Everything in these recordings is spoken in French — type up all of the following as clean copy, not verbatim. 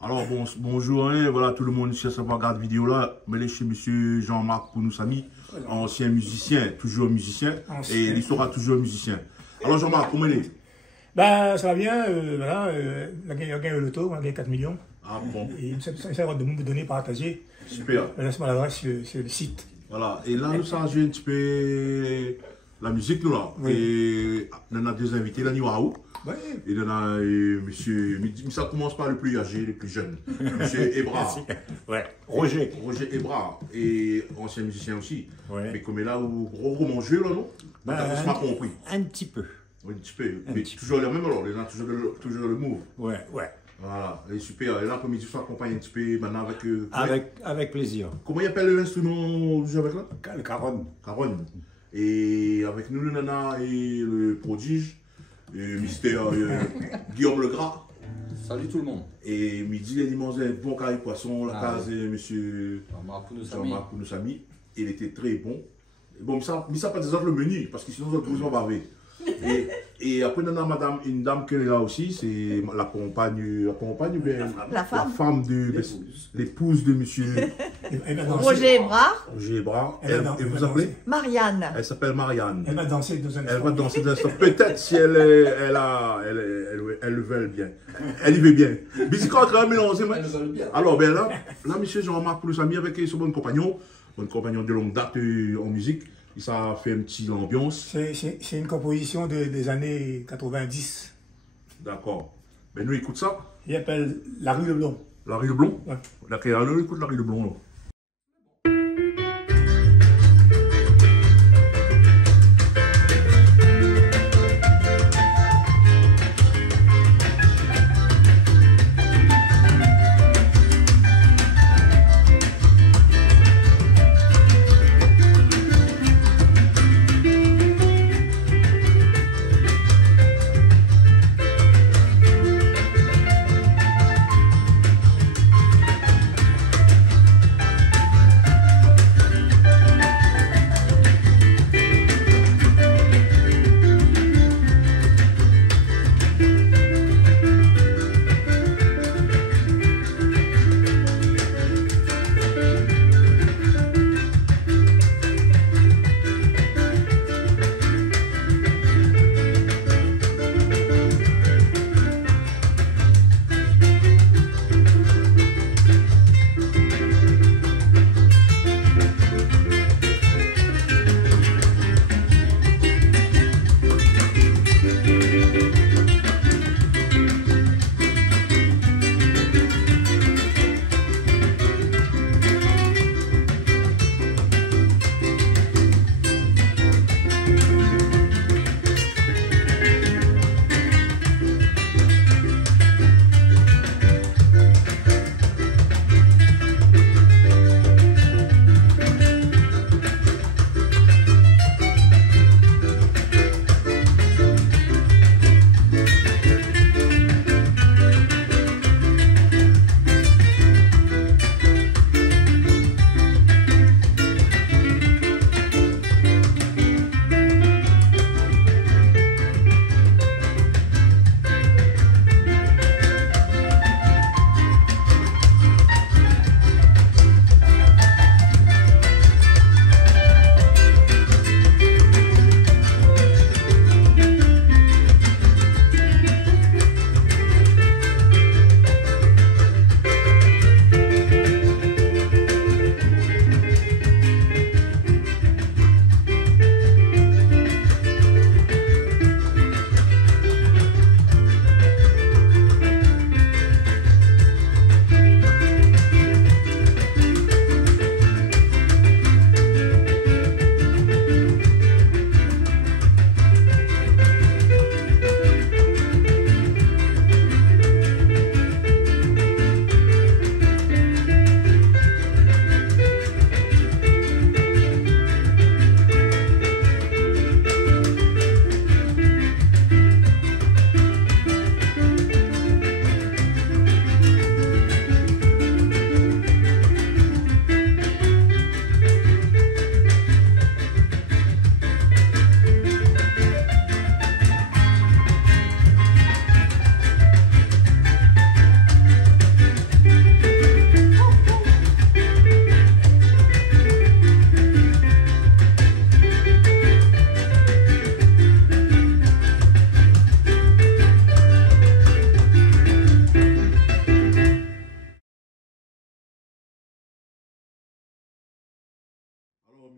Alors bonjour, hein, voilà tout le monde ici à savoir regarder vidéo là. Mais chez monsieur Jean-Marc Pounoussami, ancien musicien, toujours musicien, et il sera toujours musicien. Alors Jean-Marc, comment il est? Bah ça va bien, voilà, il a gagné le loto, on a gagné 4 millions. Ah bon. Et ça va de me donner, partager. Super. Laisse-moi l'adresse sur le site. Voilà, et là nous ça joue un petit peu la musique nous là. Oui. Et on a deux invités là, Niwaou. Ouais. Et on a monsieur, mais ça commence par le plus âgé, le plus jeune, monsieur Ebrard. Ouais. Roger. Roger Ebrard, et ancien musicien aussi. Ouais. Mais comme est là, où gros jeu là, non? T'as pas compris. Un petit peu. Oui, un petit peu. Mais toujours les mêmes alors, les gens toujours le move. Ouais, ouais. Voilà, et super. Et là, après-midi, ça accompagne un petit peu maintenant avec. Avec plaisir. Comment il appelle l'instrument que avec là? Le caronne. Caronne. Et avec nous, le nana et le prodige, et mystère Guillaume Legras. Salut tout le monde. Et midi, les dimanches, un bon carré poisson, la case monsieur Jean-Marc Pounoussami. Il était très bon. Bon, mais ça pas des autres le menu, parce que sinon, vous allez baver. Et après, on a une dame qui est là aussi, c'est la compagne ou bien la femme de l'épouse de monsieur Roger Ebrard. Roger Ebrard. Et vous appelez Marianne. Elle s'appelle Marianne. Elle va danser dans un instant. Elle va danser dans un instant. Peut-être si elle le veut bien. Elle y veut bien. Bisous quand elle mélange. Elle le veut bien. Alors, ben là, monsieur Jean-Marc Pounoussami avec son bon compagnon de longue date en musique. Ça fait un petit ambiance. C'est une composition des années 90. D'accord. Ben nous écoute ça. Il appelle La Rue Leblon. La Rue Leblon? Ouais. D'accord, nous écoute La Rue Leblon là.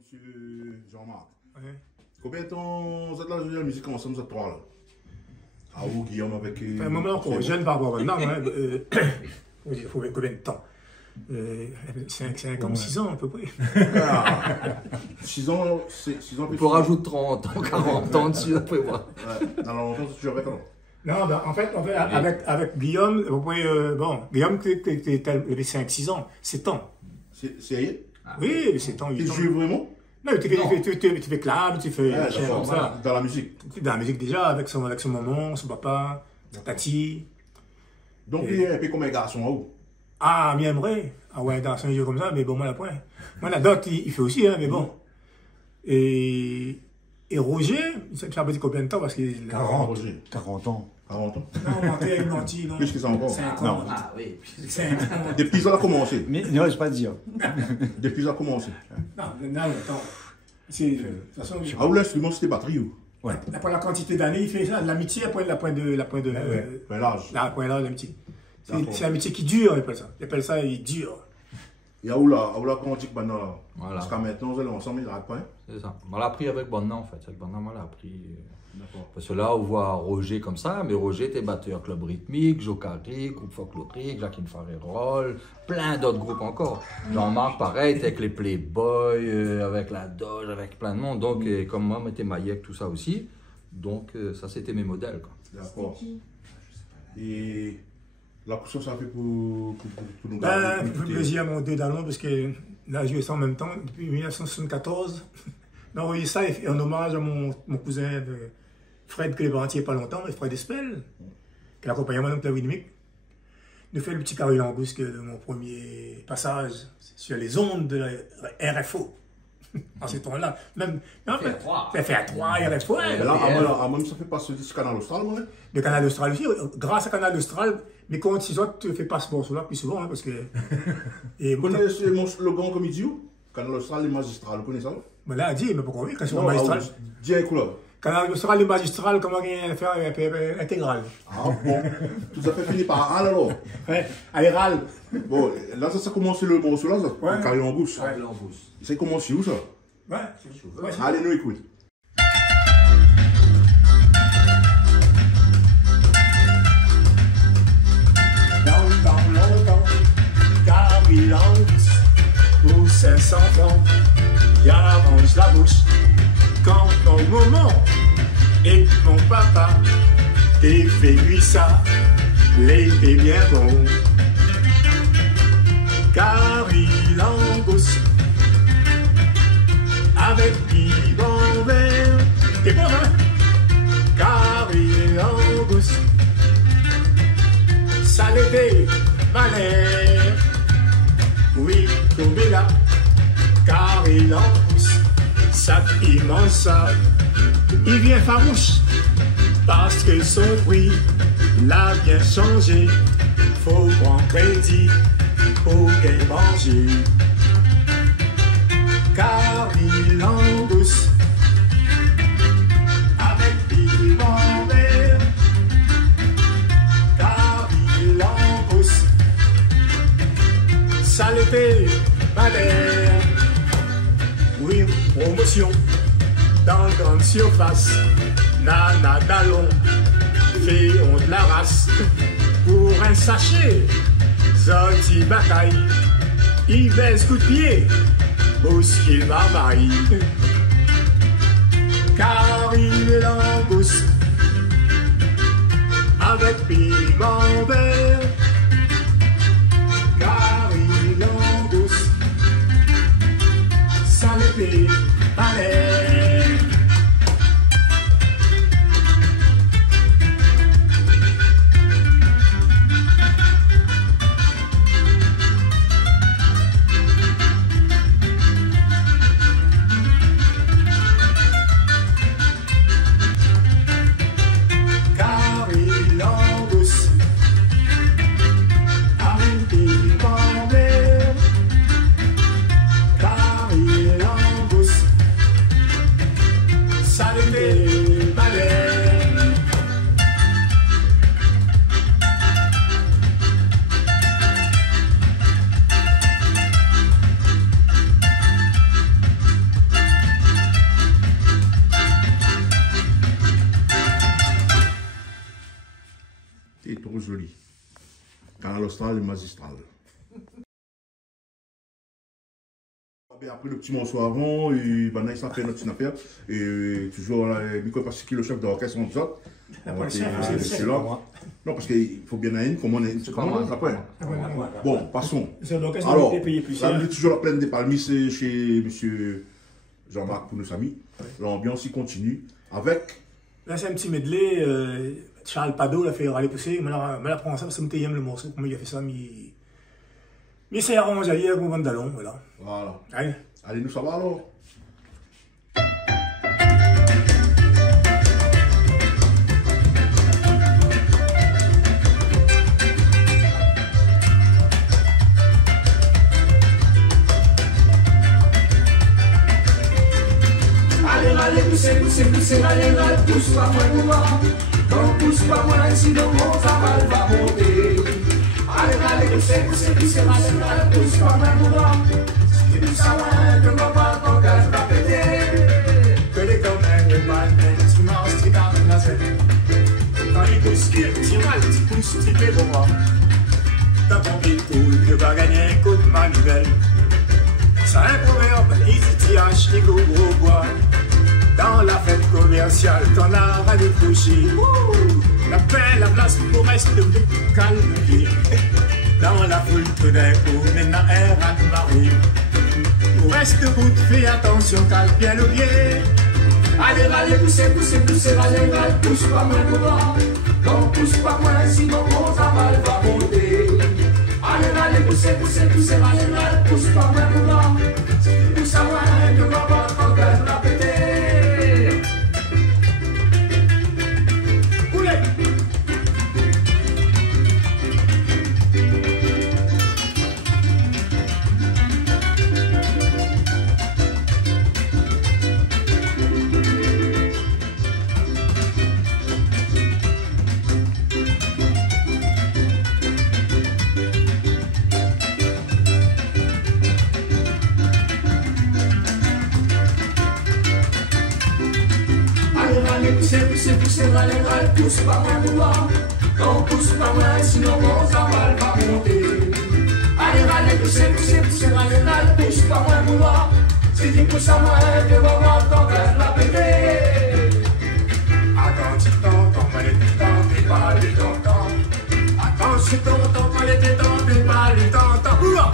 monsieur Jean-Marc. Ouais. Combien de temps vous êtes là, je veux dire, la musique ensemble, vous êtes trois là? Ah, vous, Guillaume, avec. Enfin, un moment encore jeune par rapport à maintenant, hein. Il faut combien de temps 5 ans, 6 ans à peu près. Ah, 6 ans, c'est 6 ans. On peut rajouter 30 ans, 40 ans dessus après moi. Ouais, dans longtemps, c'est toujours avec alors. Non, ben, en fait avec Guillaume, vous pouvez, Guillaume, tu avais 5-6 ans, 7 ans. C'est sérieux? Oui, 7 ans, 8 ans. Tu joues vraiment? Non, tu fais club, tu fais machin comme ça. Dans la musique? Dans la musique déjà, avec son maman, son papa, sa tati. Donc, il est un peu comme un garçon à où? Ah, mi aimerait. Ah ouais, dans un jeu comme ça, mais bon, moi, la point. Moi, la dot, il fait aussi, hein, mais bon. Et Roger, ça fait combien de temps parce qu'il 40 ans. 40 ans? Non, menti, non. Plus que ça encore? 5 Non. ans. Ah oui. 5 ans. Depuis ça a commencé? Mais non, je ne vais pas dire. Depuis ça a commencé? Non, attends. C'est, de toute façon, Ah, ou l'instrument, c'était batterie ou? Ouais. après la quantité d'années, il fait ça, de l'amitié, après la point de Ben l'âge. la point là, l'amitié. D'accord. C'est l'amitié qui dure, il appelle ça. Il appelle ça, il dure. Et à où là, quand on dit que maintenant, là, Voilà. jusqu'à maintenant, vous allez ensemble, il n'arrête pas, hein? C'est ça. On l'a appris avec Bonna en fait. Avec Bonna, on l'a appris. D'accord. Parce que là, on voit Roger comme ça, mais Roger était batteur club rythmique, Jokari, groupe folklorique, Jacqueline Farerol, plein d'autres groupes encore. Jean-Marc, pareil, était avec les Playboys, avec la Doge, avec plein de monde. Donc, comme moi, j'étais Maïek, tout ça aussi. Donc, ça, c'était mes modèles, quoi. D'accord. Et la course, ça fait pour nous Ben, garder. je plaisir à mon deux d'allons parce que là, je joué ça en même temps depuis 1974. Non, oui, ça est en hommage à mon cousin Fred Cléventier, pas longtemps, mais Fred Espel, qui l'accompagnait dans la rythmique. Nous fait le petit carré langouste de mon premier passage sur les ondes de la RFO. En ces temps-là, même. Ça fait à 3 RFO. Mais là, même ça fait pas ce disque Canal Austral, moi. Le Canal Austral aussi, grâce à Canal Austral, mais quand tu ne fais pas ce morceau-là plus souvent, hein, parce que. Et Vous connaissez mon slogan comme il dit où? Canal Austral, les magistrats, vous connaissez ça? mais là, dit, mais pourquoi oui, quand c'est Non, magistral. dis un coup là. Canal Austral et magistral, comment il faire intégral? Ah bon, tout à fait fini par Al alors. Ouais, allez, râle. Bon, là, ça commence le morceau là, ça. Ouais. Le carré en gousse. Ouais. Ça commence où ça? Ouais, c'est Allez, nous écoute. Dans longtemps, car il en pour 500 ans, il arrange la bouche. Quand au moment, et mon papa, et fait lui ça, l'été bien bon. Car il en gousse, avec piment vert. T'es bon, hein? Car il en gousse, ça l'été, malheur. Oui, tombez là, car il en pousse, ça immense, il vient farouche, parce que son prix l'a bien changé, faut prendre crédit pour bien manger, car il en douce, avec piment vert, car il en pousse, ça l'été, malheur. Oui, promotion dans grande surface, Nana Dallon, féon de la race, pour un sachet, Zoti bataille, il baisse coup de pied, bousquille marmaille, car il est langouste, avec piment vert, car il langouste, ça l'épée, allez. Car il en douce, Astral et Magistral. Après le petit morceau avant, et ben, ça fait notre affaire. Et toujours, Nico parce que le chef d'orchestre, on dit ça. Non, parce qu'il faut bien aller, comment on est après. Bon, passons. Alors, on est toujours la plaine des Palmis chez M. Jean-Marc Pounosamy. L'ambiance y continue avec. Là, c'est un petit medley. Charles Pado l'a fait râler pousser. Mais là, prend ça, ça me t'aime le morceau. Comment il a fait ça, mais c'est arrangé hier au Vandalon, voilà. Voilà. Allez. Allez, nous ça va alors. Allez, poussez, allez, pousse pas moins moi. Non, pousse pas moins, sinon mon travail va monter. Allez, poussez, allez, pousse pas moins moi. Si tu pousse à moins, que mon pas ton gage va péter. Que les commères, les balles, tu manges, tu gardes la scène. Quand il pousse, tu mal, tu pousses, tu fais bon moi. Dans ton pitbull, je vais gagner un coup de manivelle. Ça un proverbe, il hache les gros bois. Dans la fête commerciale, t'en as à décrocher. La paix, la place pour rester calme. Dans la foule, tout d'un coup, maintenant, air à te marier. Pour rester debout, fais attention, calme bien le pied. Allez, poussez, allez, pousse pas moins moi. Non, pousse pas moins, sinon mon travail va monter. Allez, poussez, allez, pousse pas moins moi. Si tu pousses à moins, que mon pas ton gage va péter. Poussez, allez, pousse pas moins moi. Non, pousse pas moins, sinon mon travail va monter. Allez, poussez, allez, pousse pas moins moi. Si tu pousses à moins, que maman t'engage la péter. Attends, tu t'entends, mal était tenté, pas les t'entends. Attends, tu t'entends, mal était tenté, pas les t'entends.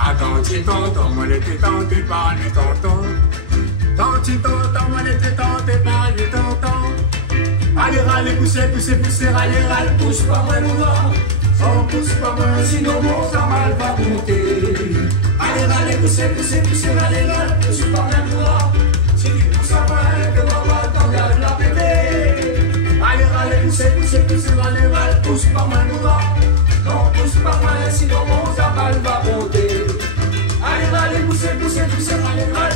Attends, tu t'entends, mal était tenté, pas les t'entends. Tant tu t'entends, mal était tenté, pas les t'entends. Allez, poussez, allez, pousse pas moins moi. Oh, pousse pas moins, sinon mon travail va monter. Allez, poussez, allez, pousse pas moins moi. Si tu pousses à moins, que maman t'engage la péter. Allez, poussez, allez, pousse pas moins moi. Non, pousse pas moins, sinon mon travail va monter. Allez, poussez, allez,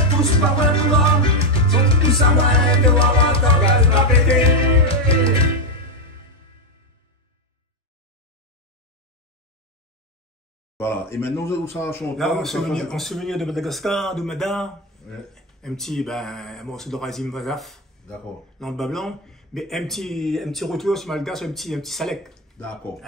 pousse pas moins moi. Si tu pousses à moins, que maman t'engage la péter. Voilà, et maintenant vous ça chante. Là, on se souvenir de Madagascar, de Madar. Ouais. Un petit, morceau de Razim Vazaf. D'accord. Dans le bas blanc. Mais un petit retour sur Malgache, un petit salek. D'accord.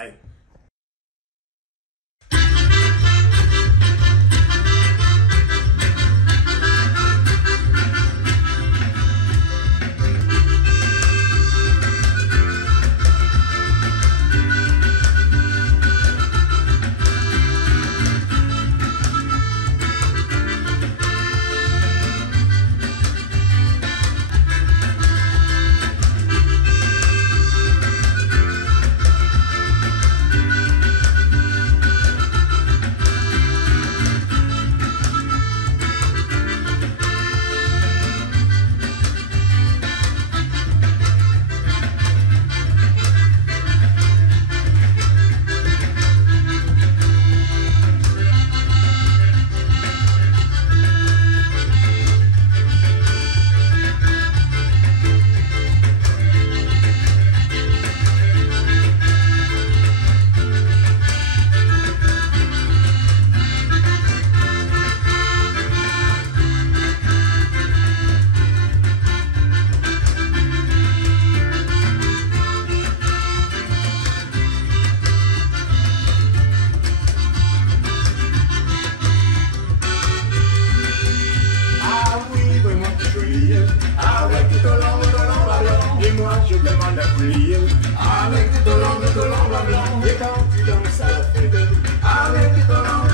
la folie. Avec tes talons blancs. Et quand tu danses à la fête, avec tes talons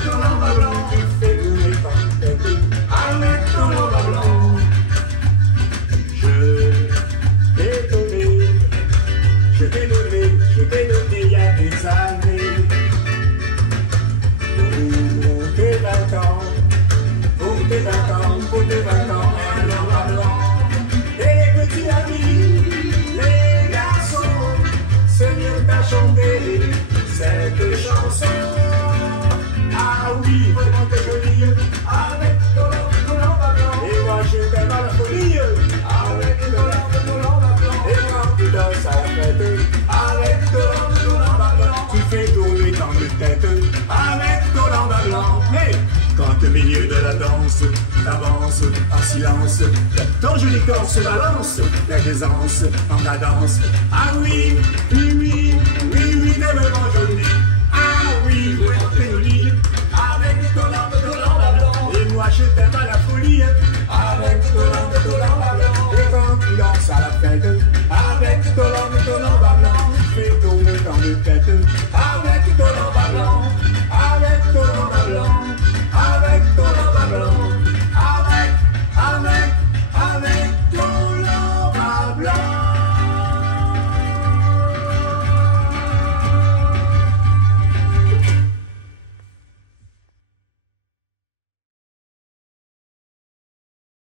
blancs, tu fais tourner par tête. Avec tes talons blancs. Je t'ai donné il y a des années. Pour tes 20 ans, pour tes 20 ans, pour tes 20 ans, un homme à blanc. Et les petits amis, les garçons, Seigneur t'a chanté cette chanson. Ah oui, vraiment t'es jolie, avec ton lampe à blanc. Et moi je t'aime à la folie, avec ton lampe à blanc. Et quand tu danses à la fête, avec ton lampe à blanc, tu fais tourner tant de tête, avec ton lampe à blanc. Mais quand au milieu de la danse, t'avances en silence, ton joli corps se balance, la présence en la danse. Ah oui, oui, oui, oui, oui, t'es vraiment jolie. Ah oui, vraiment t'es jolie, avec ton lampe à blanc. Et moi je t'aime.